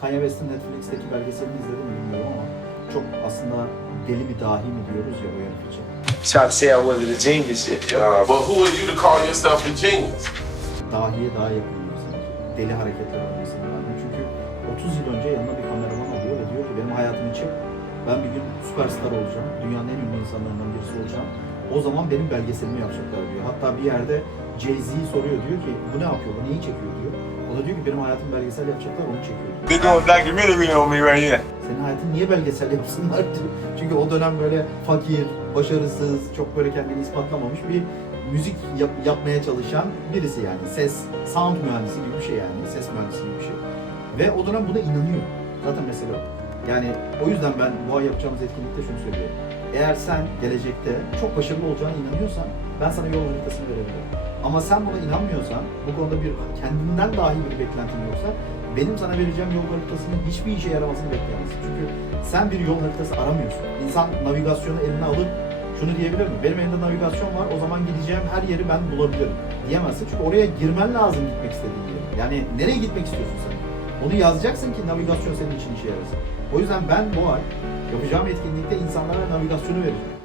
Kanye West'in Netflix'teki belgeselini izledim mi bilmiyorum ama çok aslında deli bir dahi mi diyoruz ya bu herif için. Try to say I wasn't a genius yet. Uh, but who are you to call yourself a genius? Dahiye daha yakın gibi sanki. Deli hareketler olmasına rağmen. Çünkü 30 yıl önce yanına bir kameraman alıyor ve diyor ki benim hayatımı çek. Ben bir gün süperstar olacağım. Dünyanın en ünlü. O zaman benim belgeselimi yapacaklar diyor. Hatta bir yerde Jay-Z'yi soruyor diyor ki bu ne yapıyor, bu neyi çekiyor diyor. O da diyor ki benim hayatım belgesel yapacaklar onu çekiyor diyor. They doing a documentary on me right here. Senin hayatın niye belgesel yapsınlar diyor. Çünkü o dönem böyle fakir, başarısız, çok böyle kendini ispatlamamış bir müzik yap- yapmaya çalışan birisi yani. Ses, sound mühendisi gibi bir şey yani. Ses mühendisi gibi bir şey. Ve o dönem buna inanıyor. Zaten mesele o. Yani o yüzden ben bu ay yapacağımız etkinlikte şunu söylüyorum. Eğer sen gelecekte çok başarılı olacağına inanıyorsan ben sana yol haritasını verebilirim. Ama sen buna inanmıyorsan, bu konuda bir kendinden dahi bir beklentin yoksa benim sana vereceğim yol haritasının hiçbir işe yaramasını bekleyemezsin. Çünkü sen bir yol haritası aramıyorsun. İnsan navigasyonu eline alıp şunu diyebilir mi? Benim elimde navigasyon var, o zaman gideceğim her yeri ben bulabilirim. Diyemezsin çünkü oraya girmen lazım gitmek istediğin yere. Yani nereye gitmek istiyorsun sen? Onu yazacaksın ki navigasyon senin için işe yarasın. O yüzden ben bu ay yapacağım etkinlikte insanlara navigasyonu vereceğim.